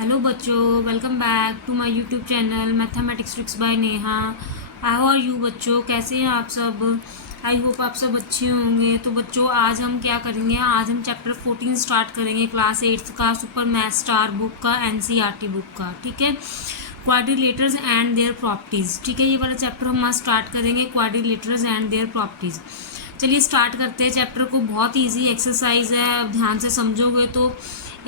Hello बच्चों, welcome back to my YouTube channel mathematics tricks by Neha. How are you बच्चों, कैसे हैं आप सब। आई होप आप सब अच्छे होंगे। तो बच्चों आज हम क्या करेंगे, आज हम चैप्टर 14 स्टार्ट करेंगे क्लास 8 का, सुपर मैथ स्टार बुक का, एनसीईआरटी बुक का। ठीक है, क्वाड्रिलेटर्स एंड देयर प्रॉपर्टीज़। ठीक है, ये वाला चैप्टर हम आज स्टार्ट करेंगे, क्वाड्रिलेटर्स एंड देयर प्रॉपर्टीज़। चलिए स्टार्ट करते हैं चैप्टर को। बहुत ईजी एक्सरसाइज है, अब ध्यान से समझोगे तो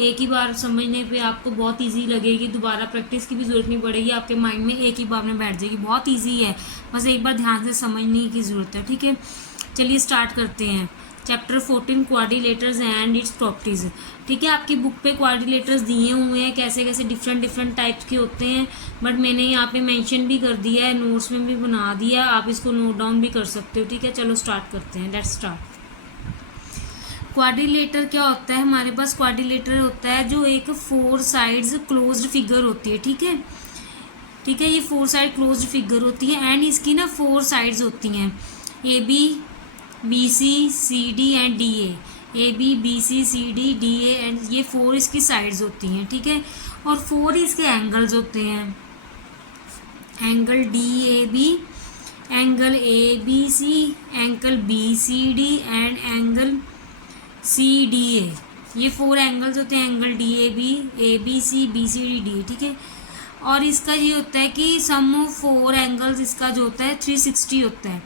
एक ही बार समझने पे आपको बहुत इजी लगेगी, दोबारा प्रैक्टिस की भी ज़रूरत नहीं पड़ेगी, आपके माइंड में एक ही बार में बैठ जाएगी। बहुत इजी है, बस एक बार ध्यान से समझने की ज़रूरत है। ठीक है, चलिए स्टार्ट करते हैं। Chapter 14 quadrilaterals and its properties. ठीक है, आपकी बुक पे क्वाड्रिलेटर्स दिए हुए हैं, कैसे कैसे डिफरेंट टाइप्स के होते हैं, बट मैंने यहाँ पे मेंशन भी कर दिया है, नोट्स में भी बना दिया, आप इसको नोट डाउन भी कर सकते हो। ठीक है, चलो स्टार्ट करते हैं, लेट्स स्टार्ट। क्वाड्रिलेटर क्या होता है, हमारे पास क्वाड्रिलेटर होता है जो एक 4 साइड्स क्लोज्ड फिगर होती है। ठीक है, ठीक है, ये 4 साइड क्लोज्ड फिगर होती है एंड इसकी ना 4 साइड्स होती हैं, A B B C C D and D A B B C D D A and ये 4 इसकी साइड्स होती हैं। ठीक है, और 4 इसके एंगल्स होते हैं, angle D A B, angle A B C, angle B C D and angle C D A. ये 4 एंगल्स होते हैं, angle D A B C D D. ठीक है, और इसका ये होता है कि सम ऑफ 4 एंगल्स इसका जो होता है 360 होता है।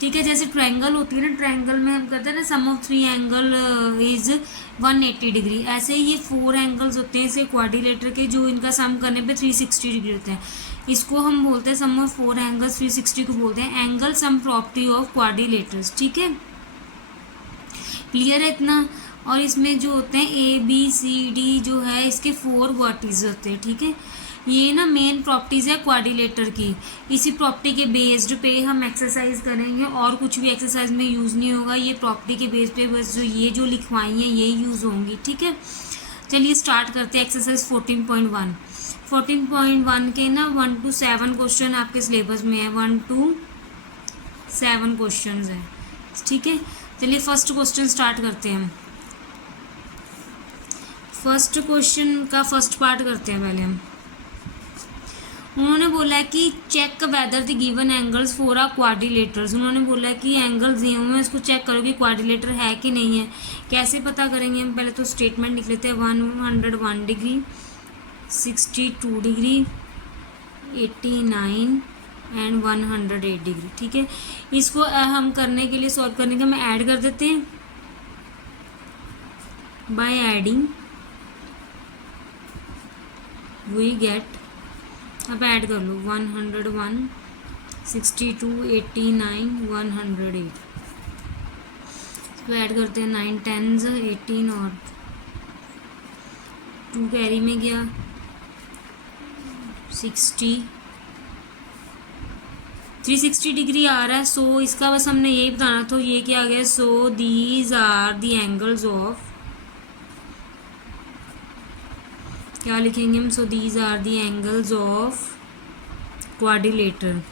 ठीक है, जैसे ट्रायंगल होती है ना, ट्रायंगल में हम कहते हैं ना सम ऑफ 3 एंगल इज 180 डिग्री, ऐसे ही ये 4 एंगल्स होते हैं इसे क्वाड्रिलेटर के, जो इनका सम करने पे 360 डिग्री होता है। इसको हम बोलते हैं सम ऑफ 4 एंगल्स 360 को बोलते हैं angle sum property of quadrilaterals. ठीक है, क्लियर है इतना। और इसमें जो होते हैं ए बी सी डी जो है इसके 4 वर्टिस होते हैं। ठीक है, ये ना मेन प्रॉपर्टीज़ है क्वाड्रिलेटर की, इसी प्रॉपर्टी के बेस्ड पे हम एक्सरसाइज करेंगे, और कुछ भी एक्सरसाइज में यूज़ नहीं होगा, ये प्रॉपर्टी के बेस पे बस जो लिखवाई हैं ये यूज़ होंगी। ठीक है, चलिए स्टार्ट करते हैं एक्सरसाइज 14.1। 14.1 के ना 1 to 7 क्वेश्चन आपके सिलेबस में है, 1 to 7 क्वेश्चन है। ठीक है, चलिए फर्स्ट क्वेश्चन स्टार्ट करते हैं हम। फर्स्ट क्वेश्चन का फर्स्ट पार्ट करते हैं पहले हम। उन्होंने बोला है कि check whether the given angles for a quadrilaterals. उन्होंने बोला है कि एंगल्स दिए हुए हैं, इसको चेक करो कि क्वाड्रिलेटर है कि नहीं है। कैसे पता करेंगे हम, पहले तो स्टेटमेंट लिख लेते हैं। 101 डिग्री, 62 डिग्री, 89 एंड 108 डिग्री। ठीक है, इसको हम करने के लिए, सॉल्व करने के हम ऐड कर देते हैं बाय एडिंग वी गेट। अब ऐड कर लो 101, 62, 89, 108। इसको ऐड करते हैं, 9 10s 18 और 2 कैरी में गया, 360 डिग्री आ रहा है। सो इसका बस हमने यही बताना, तो ये क्या आ गया, so these are the angles of, क्या लिखेंगे हम, so these are the angles of quadrilater.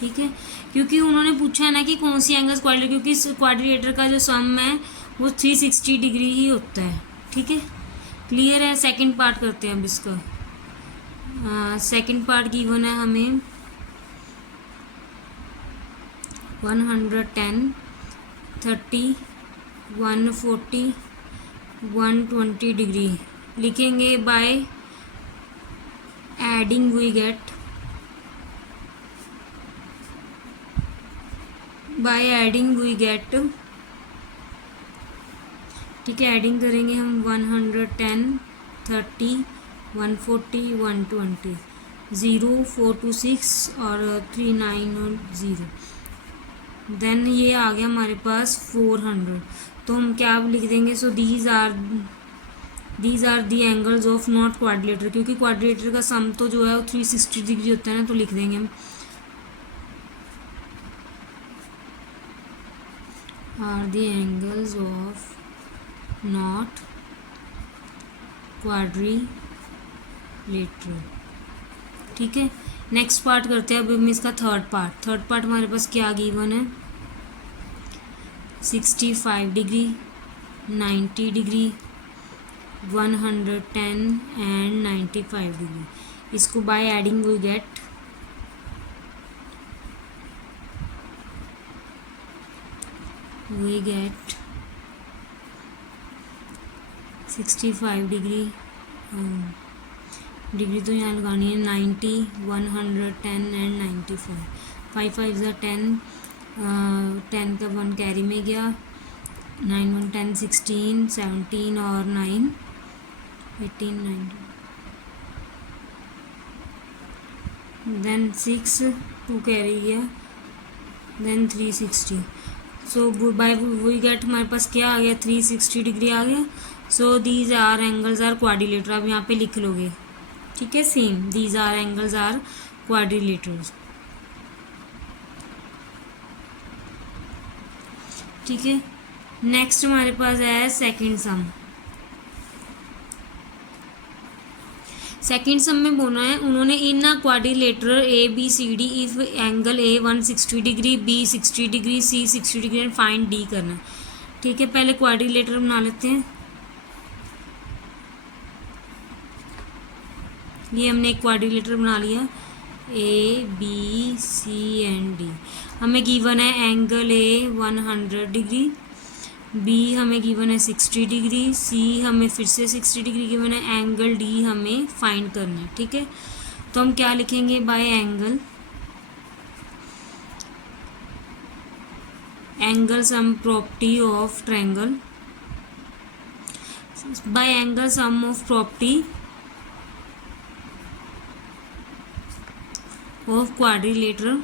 ठीक है, क्योंकि उन्होंने पूछा है ना कि कौन सी एंगल्स क्वाड्रिलेटर, क्योंकि क्वाड्रिलेटर का जो सम है वो 360 डिग्री ही होता है। ठीक है, क्लियर है। सेकंड पार्ट करते हैं अब इसका। सेकंड पार्ट गिवन है हमें 110, 30, 140, 120 डिग्री। लिखेंगे by adding we get, by adding we get. ठीक है, एडिंग करेंगे हम 110, 30, 140, 120, 0, 4 to 6 और 3 9 और 0। देन ये आ गया हमारे पास 400। तो हम क्या लिख देंगे, so these are the angles of not quadrilater, क्योंकि क्वाड्रिलेटर का सम तो जो है वो 360 डिग्री होता है ना, तो लिख देंगे हम are the angles of not quadrilater. ठीक है, नेक्स्ट पार्ट करते हैं अब हम इसका थर्ड पार्ट हमारे पास क्या गिवन है, 65 डिग्री, 90 डिग्री, 110 एंड 95 डिग्री। इसको by adding we get 65 degree. Degree तो यहाँ लगानी है 90, 110 एंड 95। 5 5 ज़ा 10, 10 का 1 कैरी में गया, 9 1 10, 16, 17 और 9 18 19, देन 6 2 कैरी गया, then 360। So by we get हमारे पास क्या आ गया, 360 डिग्री आ गया। So these are angles are quadrilateral. आप यहाँ पे लिख लोगे, ठीक है, same, these are angles are quadrilaterals. ठीक है, नेक्स्ट हमारे पास है सेकंड सम। सेकंड सम में बोलना है उन्होंने in a quadrilateral A B C D if angle A 160 degree, B 60 degree, C 60 degree and find D करना है। ठीक है, पहले क्वाड्रिलेटरल बना लेते हैं। ये हमने एक क्वाड्रिलेटरल बना लिया, A B C and D. हमें गिवन है एंगल ए 100 डिग्री, बी हमें गिवन है 60 डिग्री, सी हमें फिर से 60 डिग्री गिवन है, एंगल डी हमें फाइंड करना है। ठीक है, तो हम क्या लिखेंगे, by angle sum property of triangle, by angle sum of property of quadrilateral.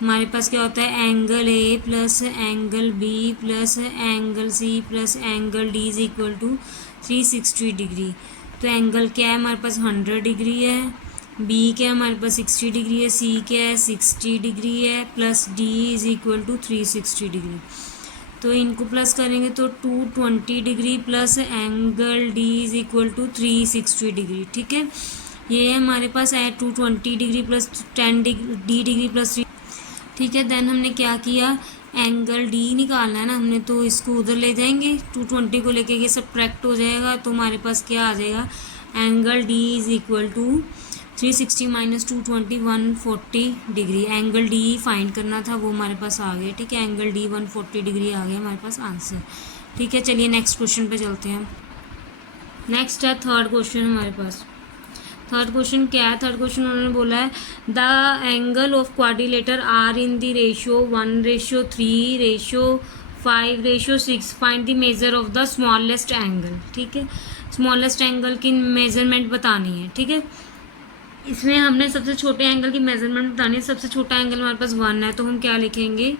हमारे पास क्या होता है, angle A plus angle B plus angle C plus angle D is equal to 360 degree. तो एंगल क्या है हमारे पास, 100 डिग्री है, बी क्या है हमारे पास 60 डिग्री है, सी क्या है 60 डिग्री है, plus D is equal to 360 degree. तो इनको प्लस करेंगे तो 220 degree plus angle D is equal to 360 degree. ठीक है, ये हमारे पास है 220 डिग्री प्लस 10 डिग्री प्लस 3। ठीक है, देन हमने क्या किया, एंगल डी निकालना है ना हमने, तो इसको उधर ले जाएंगे, 220 को लेके ये सब्ट्रैक्ट हो जाएगा, तो हमारे पास क्या आ जाएगा, angle D is equal to 360 minus 220 140 degree. Angle D find करना था, वो हमारे पास आ गया। ठीक है, एंगल डी 140 डिग्री आ गया हमारे पास आंसर। ठीक है, चलिए नेक्स्ट क्वेश्चन पे चलते हैं। नेक्स्ट है थर्ड क्वेश्चन हमारे पास। थर्ड क्वेश्चन क्या है, थर्ड क्वेश्चन उन्होंने बोला है the angle of quadrilater are in the ratio 1:3:5:6 find the measure of the smallest angle. ठीक है, स्मॉलेस्ट एंगल की मेजरमेंट बतानी है। ठीक है, इसमें हमने सबसे छोटे एंगल की मेजरमेंट बतानी है। सबसे छोटा एंगल हमारे पास 1 है, तो हम क्या लिखेंगे,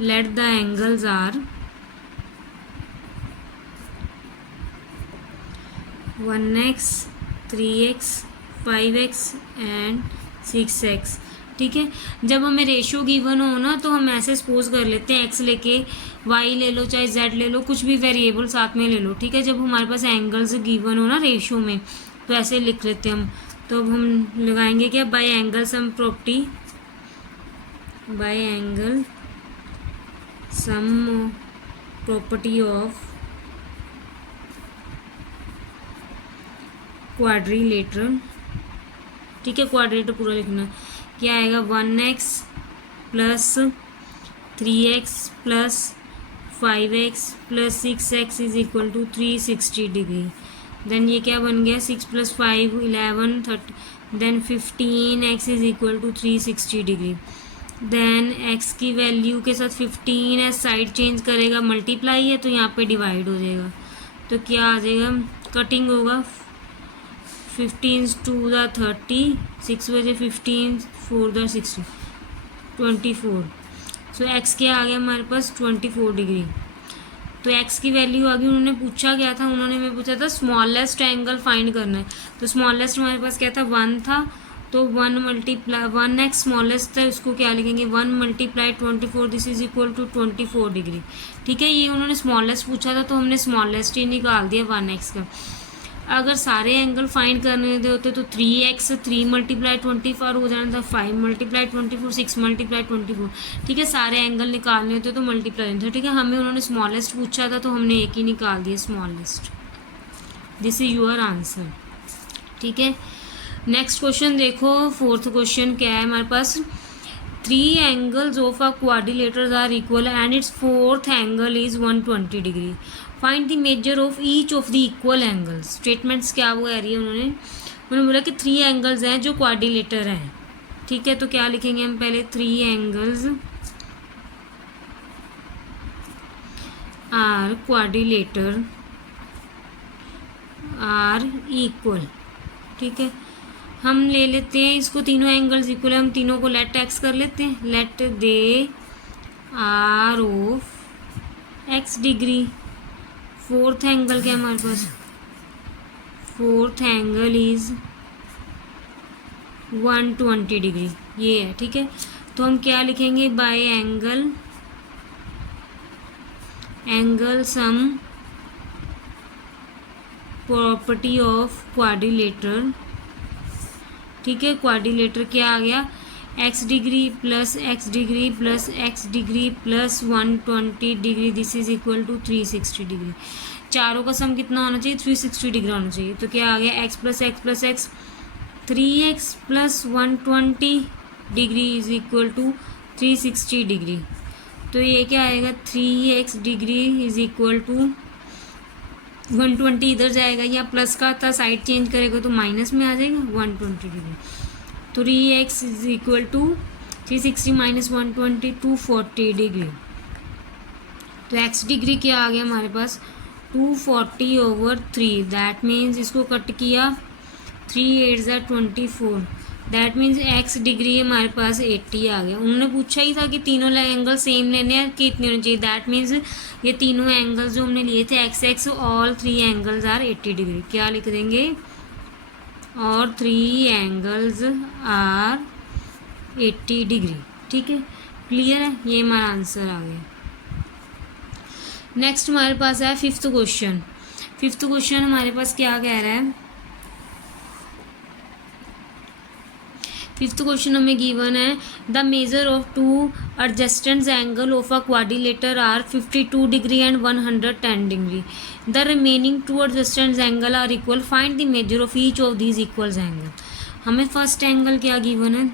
let the angles are 1x 3x 5x and 6x। ठीक है, जब हमें रेशियो गिवन हो ना, तो हम ऐसे सपोज कर लेते हैं, x लेके y ले लो चाहे z ले लो, कुछ भी वेरिएबल साथ में ले लो। ठीक है, जब हमारे पास एंगल्स गिवन हो ना रेशियो में, तो ऐसे लिख लेते हैं हम। तो अब हम लगाएंगे क्या, by angle sum property, by angle sum property of quadrilateral. ठीक है, क्वाड्रिलेटर पूरा लिखना, क्या आएगा, 1x plus 3x plus 5x plus 6x is equal to 360 degree. Then ये क्या बन गया, 6 + 5 11 30, then 15x is equal to 360 degree. Then x की वैल्यू के साथ 15 है, साइड चेंज करेगा, मल्टीप्लाई है तो यहाँ पे डिवाइड हो जाएगा, तो क्या आ जाएगा, कटिंग होगा, 15 2 दा 30, 6 बजे 15 4 दा 60 24। सो x क्या आ गया हमारे पास, 24 डिग्री। तो x की वैल्यू आ गई। उन्होंने पूछा क्या था, उन्होंने मैं पूछा था स्मॉलेस्ट एंगल फाइंड करना है। तो स्मॉलेस्ट हमारे पास क्या था, 1 था, तो 1 × 1x स्मॉलेस्ट था, उसको क्या लिखेंगे, 1 × 24, this is equal to 24 degree. ठीक है, ये उन्होंने स्मॉलेस्ट पूछा था, तो हमने स्मॉलेस्ट ही निकाल दिया 1x का। अगर सारे एंगल फाइंड करने होते तो 3x 3 मल्टीप्लाई 24 हो जाना था, 5 मल्टीप्लाई 24, 6 मल्टीप्लाई 24। ठीक है, सारे एंगल निकालने होते तो मल्टीप्लाई था। ठीक है, हमें उन्होंने स्मॉलेस्ट पूछा था तो हमने एक ही निकाल दिया, smallest. This is your answer. ठीक है, नेक्स्ट क्वेश्चन देखो, फोर्थ क्वेश्चन क्या है हमारे पास। 3 angles of a quadrilaterals are equal and its fourth angle is 120 degree. Find the measure of each of the equal angles. Statements क्या वो कह रही है उन्होंने बोला कि 3 एंगल्स हैं जो क्वाड्रिलेटर हैं। ठीक है, तो क्या लिखेंगे हम पहले, 3 angles are quadrilater are equal. ठीक है, हम ले लेते हैं इसको, तीनों एंगल्स इक्वल है, हम तीनों को लेट एक्स कर लेते हैं। Let they are of X degree. Fourth angle क्या है हमारे पास, फोर्थ एंगल इज 120 डिग्री, ये है। ठीक है, तो हम क्या लिखेंगे, by angle sum property of quadrilater. ठीक है, क्वाड्रिलेटर क्या आ गया, X degree plus X degree plus X degree plus 120 degree, this is equal to 360 degree. चारों का सम कितना होना चाहिए, 360 डिग्री होना चाहिए। तो क्या आ गया, X plus X plus X, 3x plus 120 degree is equal to 360 degree. तो ये क्या आएगा, 3x degree is equal to 120 इधर जाएगा, या प्लस का था, साइड चेंज करेगा तो माइनस में आ जाएगा 120 degree. 3x is equal to 360 minus 120, 240 degree. तो x डिग्री क्या आ गया हमारे पास, 240/3। दैट मीन्स इसको कट किया, 3 8 ज़ा 24, दैट मीन्स x डिग्री हमारे पास 80 आ गया। उन्होंने पूछा ही था कि तीनों एंगल सेम लेने हैं, कितने होने चाहिए। दैट मीन्स ये तीनों एंगल्स जो हमने लिए थे x all 3 angles are 80 degree. क्या लिख देंगे, और 3 एंगल्स आर 80 डिग्री। ठीक है, क्लियर है, ये हमारा आंसर आ गया। नेक्स्ट हमारे पास है फिफ्थ क्वेश्चन। फिफ्थ क्वेश्चन हमारे पास क्या कह रहा है, फिफ्थ क्वेश्चन हमें गिवन है, the measure of 2 adjacent angle of a quadrilater are 52 degree and 110 degree. The remaining 2 adjacent angle are equal, find the measure of each of these equal angle. हमें first angle क्या given है,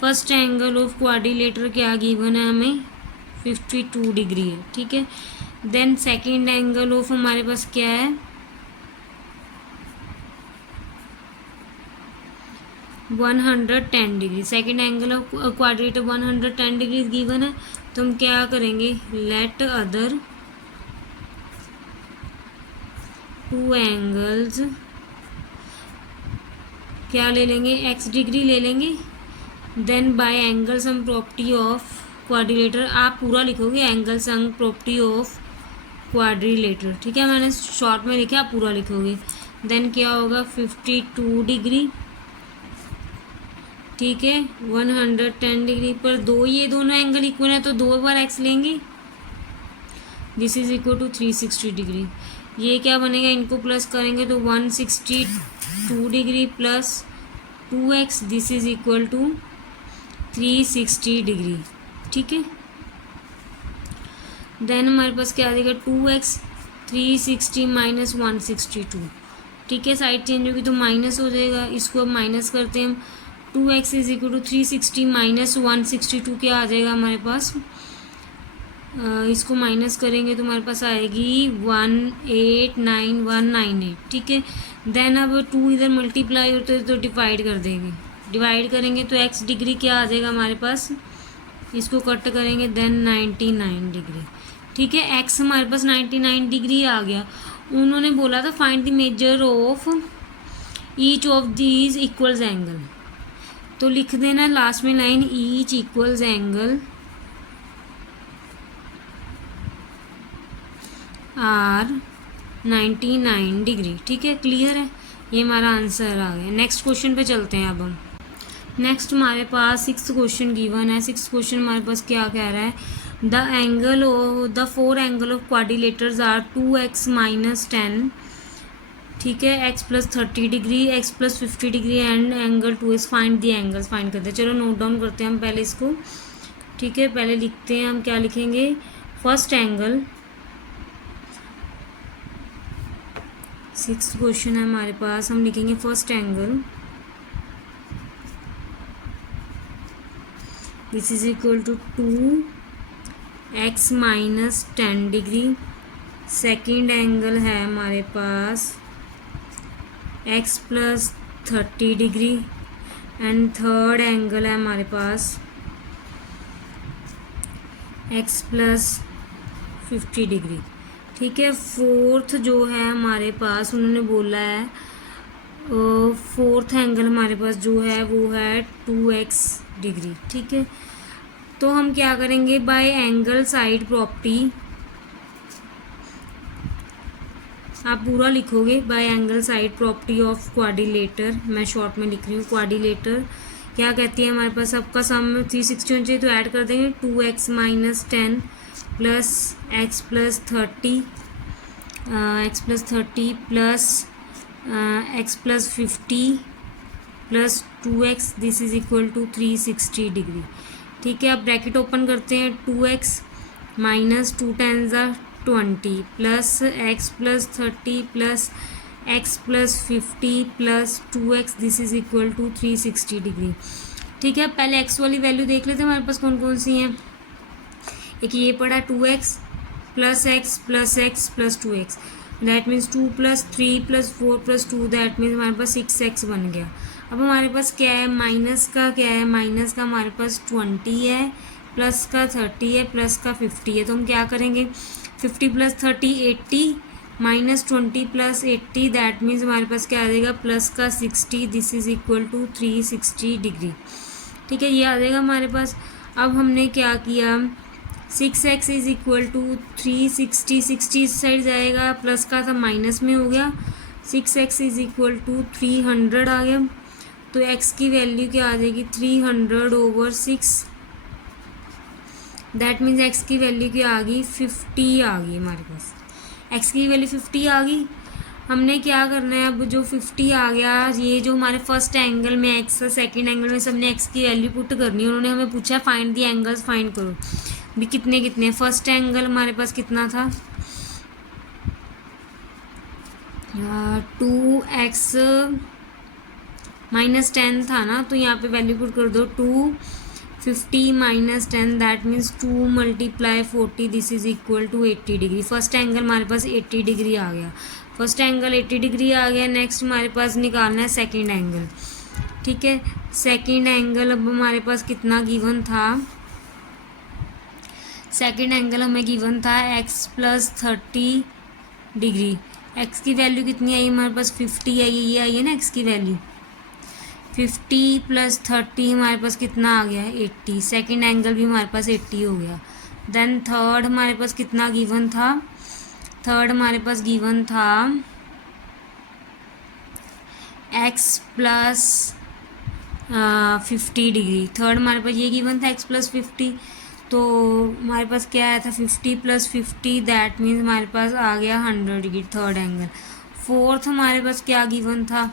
first angle of quadrilater क्या given है हमें, 52 degree है। ठीक है, then second angle of हमारे पास क्या है, 110 degree. Second angle of quadrilateral 110 degree given है, तो हम क्या करेंगे, लेट अदर 2 एंगल्स क्या ले लेंगे, x डिग्री ले लेंगे। Then by angle sum property of quadrilater, आप पूरा लिखोगे angle sum property of quadrilater. ठीक है, मैंने शॉर्ट में लिखा, आप पूरा लिखोगे। देन क्या होगा, 52 डिग्री। ठीक है, 110 डिग्री पर ये दोनों एंगल इक्वल है तो 2 बार x लेंगे, this is equal to 360 degree. ये क्या बनेगा, इनको प्लस करेंगे तो 162 degree plus 2x, this is equal to 360 degree. ठीक है, देन हमारे पास क्या आ जाएगा, 2x 360 माइनस 162। ठीक है, साइड चेंज होगी तो माइनस हो जाएगा, इसको अब माइनस करते हैं हम। 2x is equal to 360 minus 162 क्या आ जाएगा हमारे पास, इसको माइनस करेंगे तो हमारे पास आएगी 189,198। ठीक है, देन अब 2 इधर मल्टीप्लाई होते तो डिवाइड कर देंगे, डिवाइड करेंगे तो x डिग्री क्या आ जाएगा हमारे पास, इसको कट करेंगे, देन 99 डिग्री। ठीक है, x हमारे पास 99 डिग्री आ गया। उन्होंने बोला था find the measure of each of these equals angle, तो लिख देना लास्ट में line, each equals angle are 99 degree. ठीक है, क्लियर है, ये हमारा आंसर आ गया। नेक्स्ट क्वेश्चन पे चलते हैं अब हम। नेक्स्ट हमारे पास 6th क्वेश्चन गिवन है। 6th क्वेश्चन हमारे पास क्या कह रहा है, the four angle of quadrilaterals are 2x minus 10, ठीक है, x plus 30 degree, x plus 50 degree and angle 2x। Find the angles, find करते हैं। चलो नोट डाउन करते हैं हम पहले इसको, ठीक है। पहले लिखते हैं हम, क्या लिखेंगे, फर्स्ट एंगल, 6th क्वेश्चन है हमारे पास, हम लिखेंगे first angle, this is equal to 2x minus 10 degree. Second angle है हमारे पास x plus 30 degree and third angle है हमारे पास x प्लस 50 डिग्री, ठीक है। फोर्थ जो है हमारे पास, उन्होंने बोला है फोर्थ एंगल हमारे पास जो है वो है 2x डिग्री, ठीक है। तो हम क्या करेंगे, बाय एंगल साइड प्रॉपर्टी, आप पूरा लिखोगे, bye angle side property of quadrilateral, मैं शॉर्ट में लिख रही हूँ। क्वाड्रिलेटर क्या कहती है, हमारे पास सबका सम 360 होना चाहिए, तो ऐड कर देंगे 2x minus 10 plus x plus 30 plus x plus 50 plus 2x, this is equal to 360 degree, ठीक है। अब ब्रैकेट ओपन करते हैं, 2x minus 2 × 20 plus x plus 30 plus x plus 50 plus 2x, this is equal to 360 degree, ठीक है। पहले x वाली value देख लेते हैं हमारे पास कौन कौन सी हैं। एक ये पड़ा 2x plus x plus x plus 2x, that means 2 plus 3 plus 4 plus 2, that means हमारे पास 6x बन गया। अब हमारे पास क्या है, माइनस का क्या है, माइनस का हमारे पास 20 है, प्लस का 30 है, प्लस का 50 है। तो हम क्या करेंगे, 50 plus 30 80 minus 20 plus 80, that means हमारे पास क्या आ जाएगा, प्लस का 60, this is equal to 360 degree, ठीक है। ये आ जाएगा हमारे पास। अब हमने क्या किया, 6x इज इक्वल टू 360, 60 इस साइड जाएगा, प्लस का था माइनस में हो गया, 6x इज इक्वल टू 300 आ गया। तो x की वैल्यू क्या आ जाएगी, 300/6, दैट मीन्स x की वैल्यू क्या आ गई, 50 आ गई हमारे पास। x की वैल्यू 50 आ गई। हमने क्या करना है, अब जो 50 आ गया, ये जो हमारे फर्स्ट एंगल में x, सेकेंड एंगल में सबने x की वैल्यू पुट करनी है। उन्होंने हमें पूछा फाइंड दी एंगल्स, फाइंड करो भी कितने कितने। फर्स्ट एंगल हमारे पास कितना था, 2x माइनस 10 था ना, तो यहाँ पे वैल्यू पुट कर दो, 250 minus 10, that means 2 × 40, this is equal to 80 degree. First angle हमारे पास 80 डिग्री आ गया, फर्स्ट एंगल 80 डिग्री आ गया। नेक्स्ट हमारे पास निकालना है सेकेंड एंगल, ठीक है। सेकेंड एंगल अब हमारे पास कितना गिवन था, सेकेंड एंगल हमें गिवन था x प्लस 30 डिग्री। x की वैल्यू कितनी आई हमारे पास, 50 आई है, ये आई है ना x की वैल्यू। 50 प्लस 30 हमारे पास कितना आ गया है, 80। सेकेंड एंगल भी हमारे पास 80 हो गया। देन थर्ड हमारे पास कितना गिवन था, थर्ड हमारे पास गिवन था x प्लस 50 डिग्री। थर्ड हमारे पास ये गिवन था x प्लस 50, तो हमारे पास क्या आया था, 50 प्लस 50, दैट मीन्स हमारे पास आ गया 100 डिग्री थर्ड एंगल। फोर्थ हमारे पास क्या गिवन था,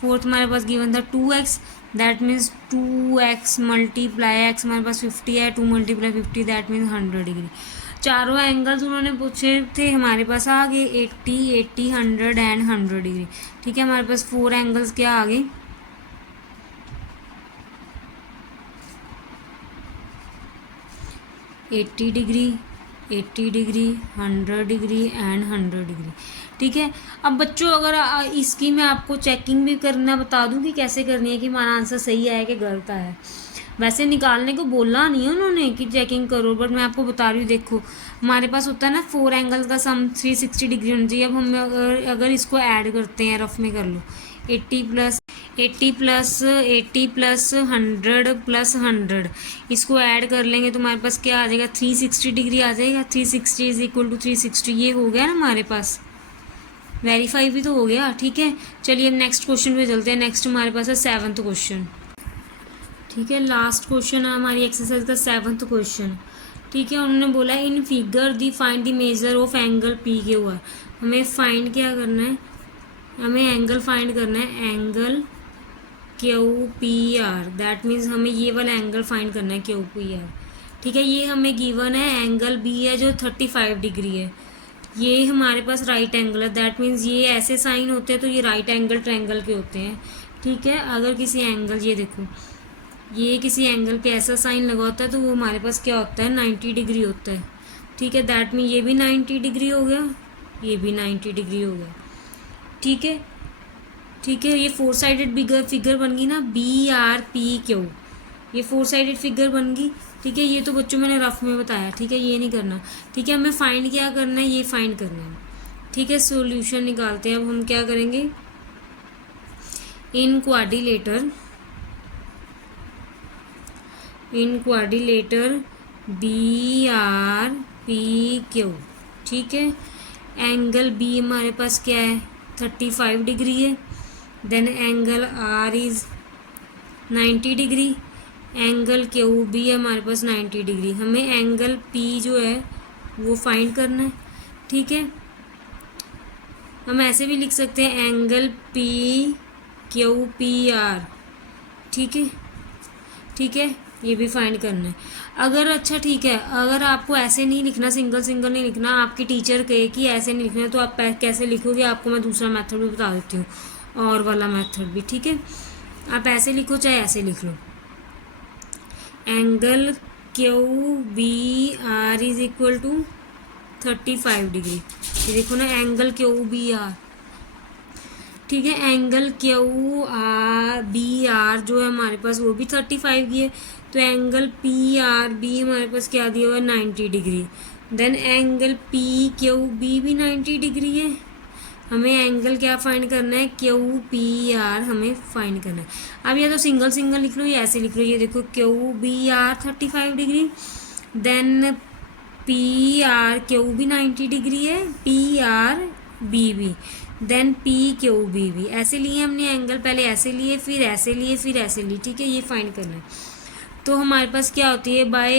फोर्थ हमारे पास गिवन था 2x, that means 2x multiply x हमारे पास 50 है, 2 × 50, दैट मीन्स 100 डिग्री। चारों एंगल्स उन्होंने पूछे थे, हमारे पास आ गए 80, 80, 100 एंड 100 डिग्री, ठीक है। हमारे पास 4 एंगल्स क्या आ गए, 80 degree, 80 degree, 100 degree and 100 degree, ठीक है। अब बच्चों अगर इसकी मैं आपको चेकिंग भी करना बता दूं कि कैसे करनी है, कि हमारा आंसर सही आया कि गलत आया है। वैसे निकालने को बोला नहीं है उन्होंने कि चेकिंग करो, बट मैं आपको बता रही हूँ। देखो हमारे पास होता है ना 4 एंगल्स का सम 360 डिग्री होना चाहिए। अब हम अगर इसको ऐड करते हैं, रफ में कर लो, 80 प्लस 100 प्लस 100, इसको ऐड कर लेंगे तो हमारे पास क्या आ जाएगा, 360 डिग्री आ जाएगा। 360 इज इक्वल टू 360, ये हो गया ना हमारे पास, वेरीफाई भी तो हो गया, ठीक है। चलिए अब नेक्स्ट क्वेश्चन पे चलते हैं। नेक्स्ट हमारे पास है 7th क्वेश्चन, ठीक है। लास्ट क्वेश्चन है हमारी एक्सरसाइज का 7th क्वेश्चन, ठीक है। उन्होंने बोला in figure the find the measure of angle P Q R. हमें फाइंड क्या करना है, हमें एंगल फाइंड करना है, angle Q P are. That means हमें ये वाला एंगल फाइंड करना है, क्यू पी आर। ठीक है, ये हमें गिवन है, एंगल बी है जो 35 डिग्री है। ये हमारे पास राइट एंगल है, दैट मीन्स ये ऐसे साइन होते हैं तो ये राइट एंगल ट्रायंगल के होते हैं। ठीक है, अगर किसी एंगल, ये देखो, ये किसी एंगल पे ऐसा साइन लगा होता है तो वो हमारे पास क्या होता है, 90 डिग्री होता है। ठीक है, दैट मीन ये भी 90 डिग्री हो गया, ये भी 90 डिग्री हो गया। ठीक है, ठीक है, ये 4 साइडेड फिगर बन गई ना, बी आर पी क्यू, ये 4 साइडेड फिगर बन गई। ठीक है, ये तो बच्चों मैंने रफ में बताया। ठीक है, ये नहीं करना। ठीक है, हमें फाइंड क्या करना है, ये फाइंड करना है। ठीक है, सॉल्यूशन निकालते हैं। अब हम क्या करेंगे, in quadrilateral B R P Q. ठीक है, एंगल बी हमारे पास क्या है, 35 डिग्री है। Then angle R is 90 degree, angle Q B है हमारे पास 90 डिग्री। हमें एंगल पी जो है वो फाइंड करना है। ठीक है, हम ऐसे भी लिख सकते हैं, angle P Q P are. ठीक है, ठीक है, ये भी फाइंड करना है। अगर अच्छा ठीक है, अगर आपको ऐसे नहीं लिखना, सिंगल सिंगल नहीं लिखना, आपके टीचर कहे कि ऐसे नहीं लिखना, तो आप कैसे लिखोगे, आपको मैं दूसरा मेथड भी बता देती हूँ, और वाला मेथड भी। ठीक है, आप ऐसे लिखो चाहे ऐसे लिख लो, angle Q B R is equal to 35 degree. ये देखो ना, एंगल क्यू बी आर। ठीक है, angle Q R B R जो है हमारे पास वो भी 35 की है, तो एंगल पी आर बी हमारे पास क्या दिया हुआ है, 90 degree. Then angle P Q B भी 90 डिग्री है। हमें एंगल क्या फाइंड करना है, क्यू पी आर हमें फाइंड करना है। अब या तो सिंगल सिंगल लिख लो या ऐसे लिख लो, ये देखो Q B R 35 degree, then P R Q भी 90 डिग्री है, पी आर बी भी, देन पी क्यू बी भी। ऐसे लिए हमने एंगल, पहले ऐसे लिए, फिर ऐसे लिए, फिर ऐसे लिए। ठीक है, ये फाइंड करना है। तो हमारे पास क्या होती है, bye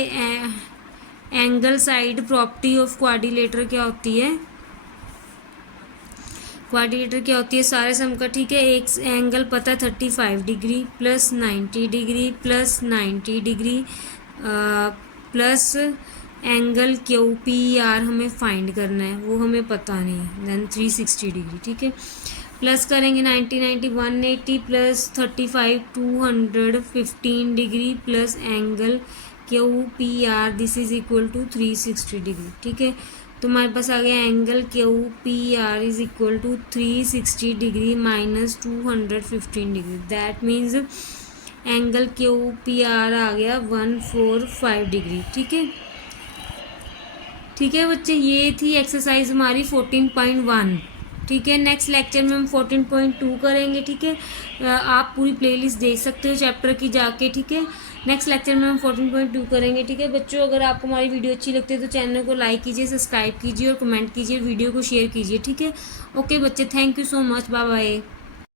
angle side property of quadrilater क्या होती है, क्वाड्रिलेटर क्या होती है, सारे सम का। ठीक है, एक एंगल पता है 35 degree plus 90 degree plus 90 degree plus angle Q P are हमें फाइंड करना है, वो हमें पता नहीं है, देन 360 डिग्री। ठीक है, प्लस करेंगे 90 90 180 plus 35 215 degree plus angle Q P R, this is equal to 360 degree. ठीक है, तो हमारे पास आ गया angle Q P R is equal to 360 degree minus 215 degree. That means angle Q P R आ गया 145 डिग्री। ठीक है, ठीक है बच्चे, ये थी एक्सरसाइज हमारी 14.1। ठीक है, नेक्स्ट लेक्चर में हम 14.2 करेंगे। ठीक है, आप पूरी प्लेलिस्ट देख सकते हो चैप्टर की जाके। ठीक है, नेक्स्ट लेक्चर में हम 14.2 करेंगे। ठीक है बच्चों, अगर आपको हमारी वीडियो अच्छी लगती है तो चैनल को लाइक कीजिए, सब्सक्राइब कीजिए और कमेंट कीजिए, वीडियो को शेयर कीजिए। ठीक है, ओके बच्चे, thank you so much, bye bye.